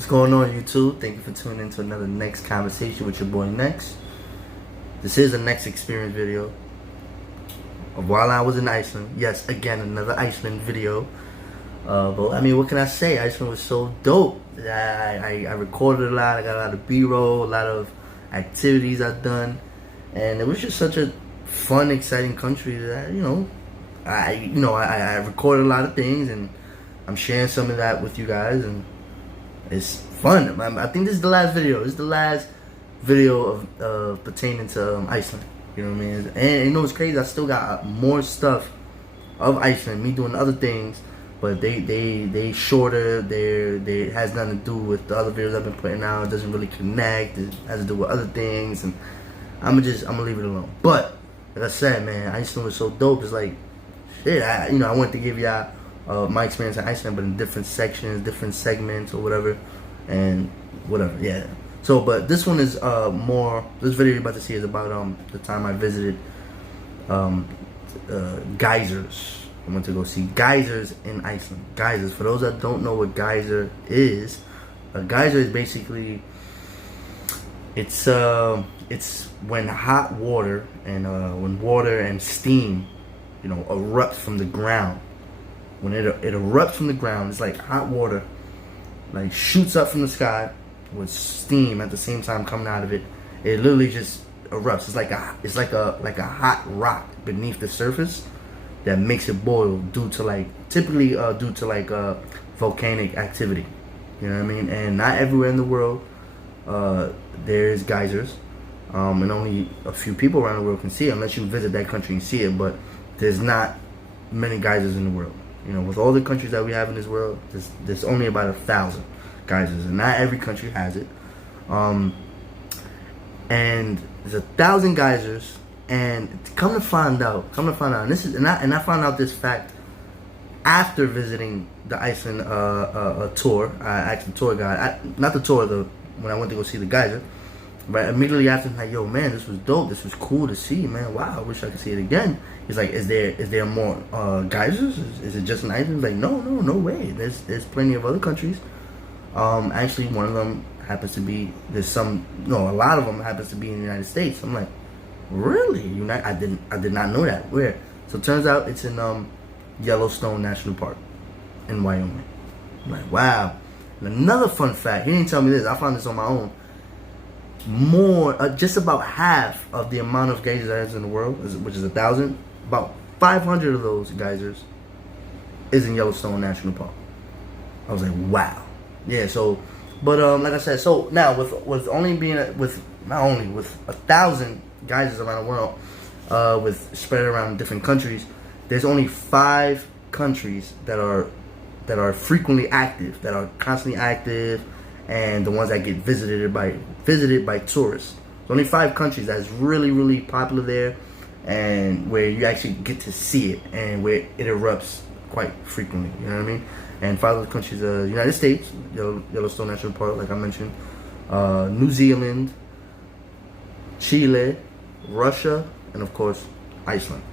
What's going on, YouTube? Thank you for tuning in to another Next Conversation with your boy Next. This is a Next Experience video of while I was in Iceland. Yes, again, another Iceland video. But I mean, what can I say? Iceland was so dope. I recorded a lot. I got a lot of B-roll, a lot of activities I've done, and it was just such a fun, exciting country that I recorded a lot of things, and I'm sharing some of that with you guys, and it's fun. I think this is the last video. This is the last video of pertaining to Iceland. You know what I mean? And you know what's crazy? I still got more stuff of Iceland, me doing other things, but they shorter. It has nothing to do with the other videos I've been putting out. It doesn't really connect. It has to do with other things, and I'm gonna leave it alone. But like I said, man, Iceland was so dope. It's like shit. I wanted to give y'all my experience in Iceland, but in different sections, different segments, or whatever, and whatever. Yeah. So, but this one is more. This video you're about to see is about the time I visited geysers. I went to go see geysers in Iceland. Geysers. For those that don't know what geyser is, a geyser is basically it's when hot water and when water and steam, erupts from the ground. When it erupts from the ground, it's like hot water, like shoots up from the sky with steam at the same time coming out of it. It literally just erupts. It's like a hot rock beneath the surface that makes it boil typically due to volcanic activity. You know what I mean? And not everywhere in the world there's geysers, and only a few people around the world can see it, unless you visit that country and see it. But there's not many geysers in the world. With all the countries that we have in this world, there's only about 1,000 geysers, and not every country has it. And there's 1,000 geysers, and come to find out, and I found out this fact after visiting the Iceland tour. I asked the tour guide, when I went to go see the geyser. But immediately after, I'm like, yo, man, this was dope. This was cool to see, man. Wow, I wish I could see it again. He's like, is there more geysers? Is it just in Iceland? Like, no way. There's plenty of other countries. Actually, one of them happens to be, a lot of them happens to be in the United States. I'm like, really? I did not know that. Where? So it turns out it's in Yellowstone National Park in Wyoming. I'm like, wow. And another fun fact, he didn't tell me this. I found this on my own. Just about half of the amount of geysers in the world, which is 1,000, about 500 of those geysers is in Yellowstone National Park. I was like, wow. Yeah. So, but like I said, so now with 1,000 geysers around the world, with spread around different countries, there's only 5 countries that are frequently active, that are constantly active, and the ones that get visited by tourists. There's only 5 countries that's really, really popular there, and where you actually get to see it, and where it erupts quite frequently. You know what I mean? And 5 of the countries are United States, Yellowstone National Park, like I mentioned, New Zealand, Chile, Russia, and of course Iceland.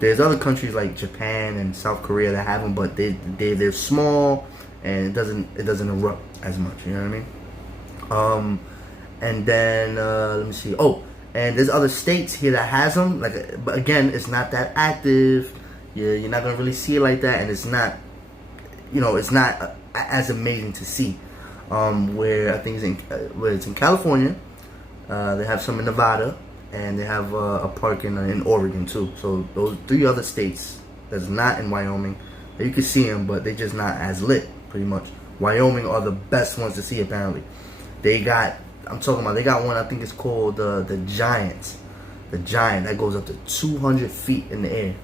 There's other countries like Japan and South Korea that have them, but they're small, and it doesn't erupt as much. You know what I mean? And then let me see. Oh, and there's other states here that has them. But again, it's not that active. You're not gonna really see it like that, and it's not, it's not as amazing to see. Where I think it's in California. They have some in Nevada, and they have a park in Oregon too. So those 3 other states that's not in Wyoming, that you can see them, but they're just not as lit. Pretty much, Wyoming are the best ones to see. Apparently, they got one. I think it's called the Giant. The Giant that goes up to 200 feet in the air.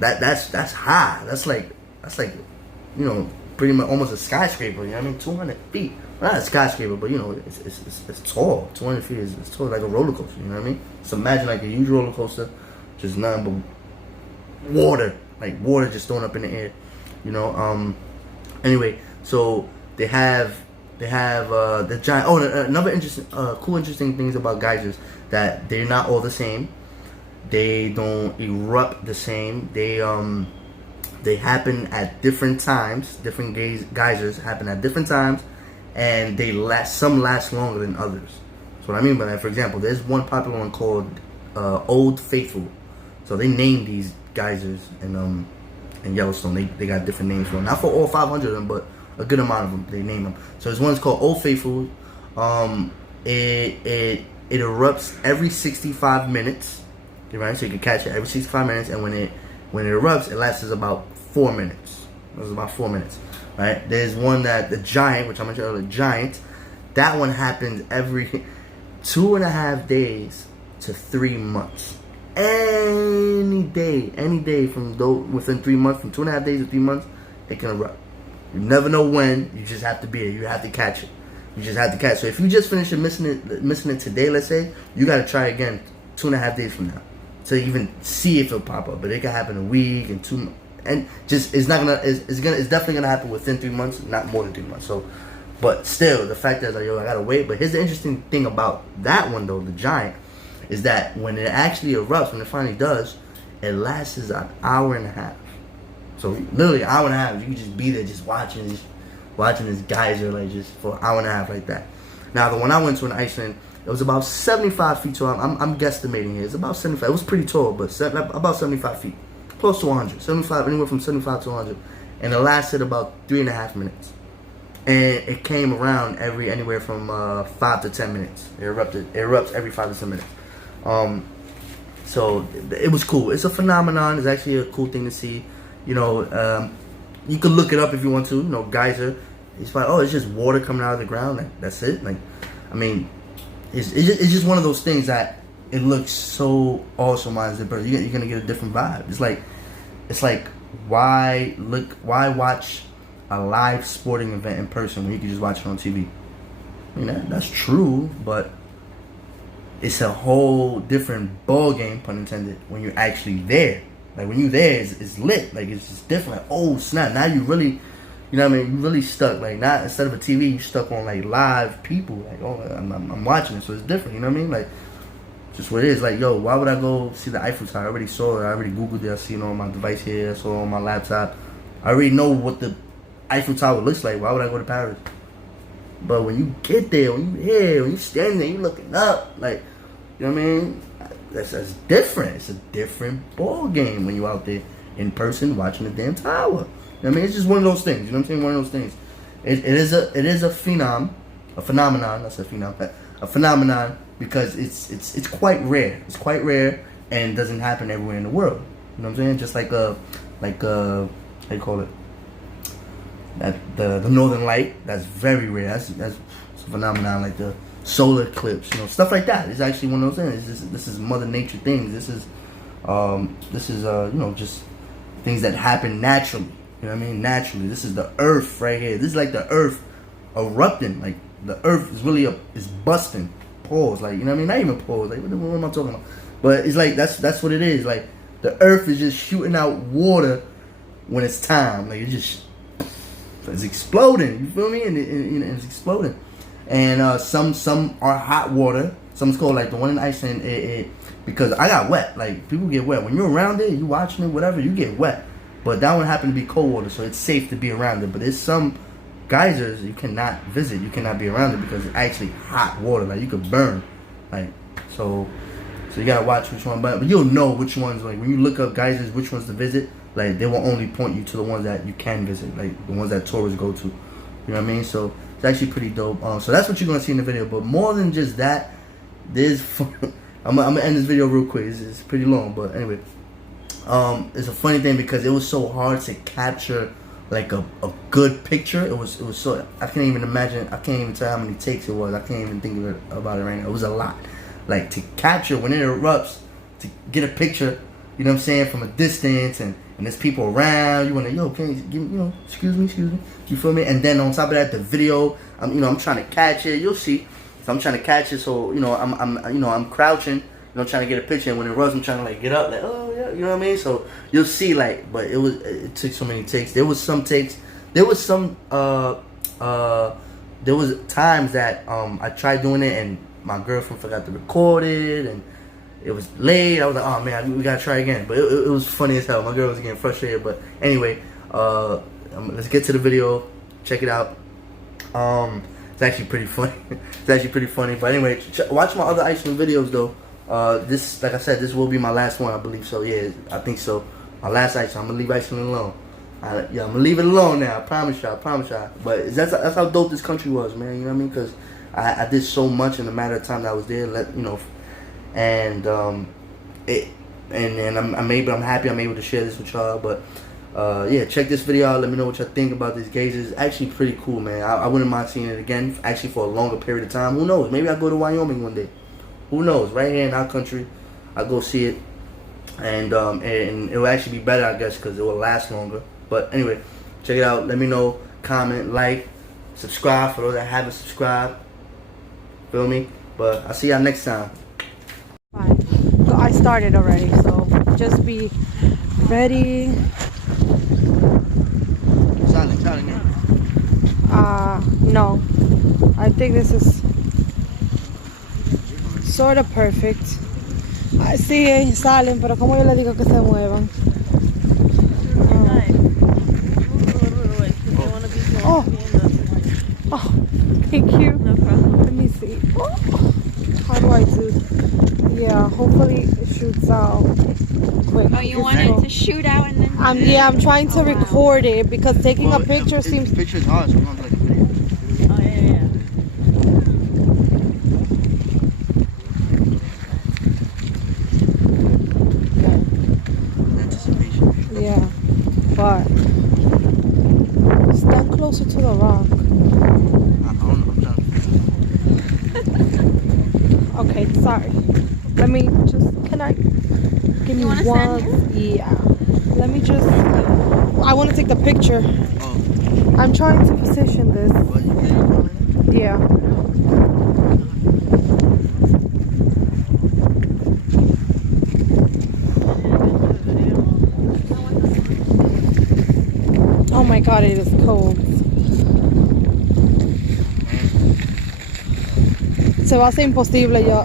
That's high. That's like pretty much almost a skyscraper. You know what I mean? 200 feet. Not a skyscraper, but it's tall. 200 feet is tall, like a roller coaster. You know what I mean? So imagine like a huge roller coaster, just nothing but water, like water just thrown up in the air. Anyway, so they have the giant. Oh, another interesting things about geysers, that they're not all the same. They don't erupt the same. They They happen at different times. Different geysers happen at different times and some last longer than others. So what I mean by that, for example, there's one popular one called Old Faithful. So they named these geysers in Yellowstone. They got different names for them. Not for all 500 of them, but a good amount of them. They name them. So there's one's called Old Faithful. It erupts every 65 minutes. Right, so you can catch it every 65 minutes, and when it erupts, it lasts about 4 minutes. It was about 4 minutes. Right? There's one that the giant, which I mentioned earlier, giant. That one happens every 2.5 days to 3 months. Any day from within 3 months, from 2.5 days to 3 months, it can erupt. You never know when. You just have to be here. You have to catch it. You just have to catch it. So if you just finish missing it today, let's say, you got to try again 2.5 days from now to even see if it'll pop up. But it can happen a week and 2 months. And just it's definitely gonna happen within 3 months, not more than 3 months. So, but still, the fact that like, I gotta wait. But here's the interesting thing about that one though, the giant, is that when it actually erupts, when it finally does, it lasts an hour and a half. So literally an hour and a half, you can just be there, just watching this geyser like just for an hour and a half like that. Now the one I went to in Iceland, it was about 75 feet tall. I'm guesstimating here. It's about 75. It was pretty tall, but about 75 feet. Close to 100, 75, anywhere from 75 to 100, and it lasted about 3.5 minutes, and it came around anywhere from 5 to 10 minutes. It erupts every 5 to 10 minutes. So it was cool. It's a phenomenon. It's actually a cool thing to see. You know, you could look it up if you want to. You know, geyser. It's like, oh, it's just water coming out of the ground. Like, that's it. Like, I mean, it's just one of those things that it looks so awesome on the bird. You're gonna get a different vibe. It's like why watch a live sporting event in person when you can just watch it on TV? I mean that's true, but it's a whole different ball game, pun intended, when you're actually there. Like when you're there, it's lit. Like it's just different. Like, oh snap! Now you really, you know what I mean? You really stuck. Like not instead of a TV, you stuck on like live people. Like oh, I'm watching it, so it's different. You know what I mean? Like. Just what it is. Like, yo, why would I go see the Eiffel Tower? I already saw it. I already Googled it. I seen it on my device here. I saw it on my laptop. I already know what the Eiffel Tower looks like. Why would I go to Paris? But when you get there, when you're here, when you're standing there, you're looking up. Like, you know what I mean? That's different. It's a different ball game when you're out there in person watching the damn tower. You know what I mean? It's just one of those things. You know what I'm saying? One of those things. It is a phenomenon. That's a phenom. A phenomenon. Because it's quite rare. It's quite rare and doesn't happen everywhere in the world. You know what I'm saying? Just like how you call it? That the Northern Light. That's very rare. That's a phenomenon like the solar eclipse. You know, stuff like that. It's actually one of those things. This is Mother Nature things. This is you know, just things that happen naturally. You know what I mean? Naturally. This is the Earth right here. This is like the Earth erupting. Like the Earth is really is busting. Pause, like, you know what I mean? Not even pause, like, what am I talking about? But it's like, that's what it is. Like, the earth is just shooting out water when it's time. Like, it's exploding, you feel me? And it's exploding. And some are hot water. Some's called, like, the one in Iceland, because I got wet. Like, people get wet. When you're around it, you watching it, whatever, you get wet. But that one happened to be cold water, so it's safe to be around it. But there's some geysers you cannot visit, you cannot be around it because it's actually hot water. Like you could burn. Like so you gotta watch which one. But you'll know which ones. Like when you look up geysers, which ones to visit. Like they will only point you to the ones that you can visit, like the ones that tourists go to. You know what I mean? So it's actually pretty dope. So that's what you're gonna see in the video. But more than just that, there's I'm gonna end this video real quick. It's pretty long, but anyway, it's a funny thing because it was so hard to capture like a good picture. It was so, I can't even imagine. I can't even tell how many takes it was. I can't even think about it right now. It was a lot. Like to capture when it erupts, to get a picture. You know what I'm saying, from a distance, and there's people around. You wanna, yo, can you give me, you know, excuse me. You feel me? And then on top of that, the video. I'm trying to catch it. You'll see. So I'm trying to catch it. So I'm crouching. Trying to get a picture. And when it erupts, I'm trying to like get up. Like, oh yeah, you know what I mean. So you'll see. Like, but it took so many takes. There was some takes. There was some. There was times that I tried doing it and my girlfriend forgot to record it and it was late. I was like, oh man, we gotta try again. But it was funny as hell. My girl was getting frustrated. But anyway, let's get to the video. Check it out. It's actually pretty funny. It's actually pretty funny. But anyway, watch my other Iceland videos though. This, like I said, this will be my last one, I believe so. Yeah, I think so. My last Iceland. I'm gonna leave Iceland alone. I'm gonna leave it alone now. I promise y'all. But that's how dope this country was, man. You know what I mean? Because I did so much in the matter of time that I was there. And I'm happy I'm able to share this with y'all. But yeah, check this video out. Let me know what y'all think about this geysers. It's actually pretty cool, man. I wouldn't mind seeing it again, actually for a longer period of time. Who knows? Maybe I'll go to Wyoming one day. Who knows? Right here in our country, I'll go see it. And it will actually be better, I guess, because it will last longer. But anyway, check it out. Let me know. Comment, like, subscribe for those that haven't subscribed. Feel me? But I'll see y'all next time. Fine. So I started already, so just be ready. Silent. No. I think this is sort of perfect. Sí, salen, pero como yo le digo que se muevan. Oh, thank you. No problem. Let me see. Oh, how do I do? Yeah, hopefully it shoots out quick. Oh, you want it to shoot out and then? I'm trying to record it because taking a picture seems. The picture is hard, so I'm not like a video. Oh yeah. Yeah, but stand closer to the rock. Okay, sorry. Let me just. Can I? Give me wanna one. stand here? Yeah. Let me just. I want to take the picture. Oh. I'm trying to position this. Well, you can. Yeah. Oh my God, it is cold. Se va a hacer imposible yo.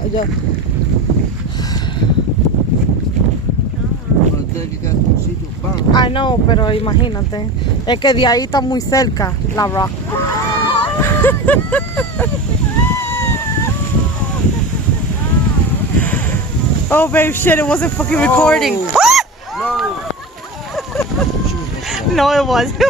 I know, pero imagínate. Es que de ahí está muy cerca la rock. Oh, babe, shit, it wasn't fucking recording. No, it wasn't.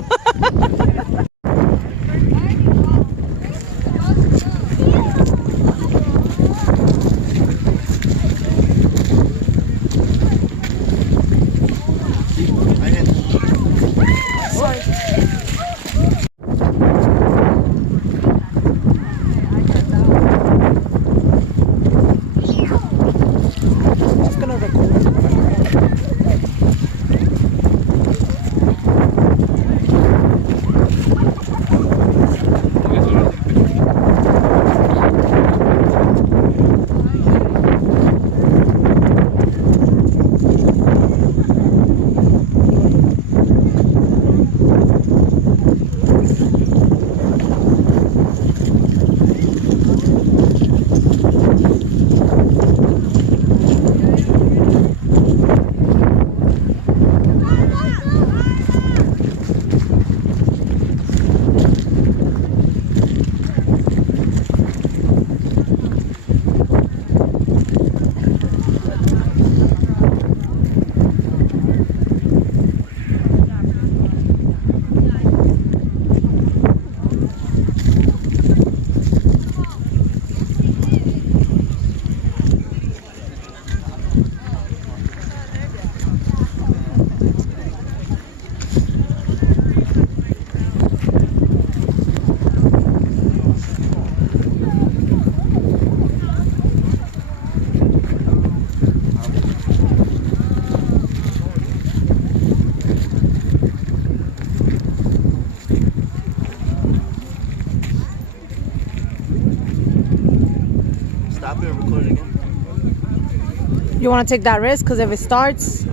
You want to take that risk? Because if it starts,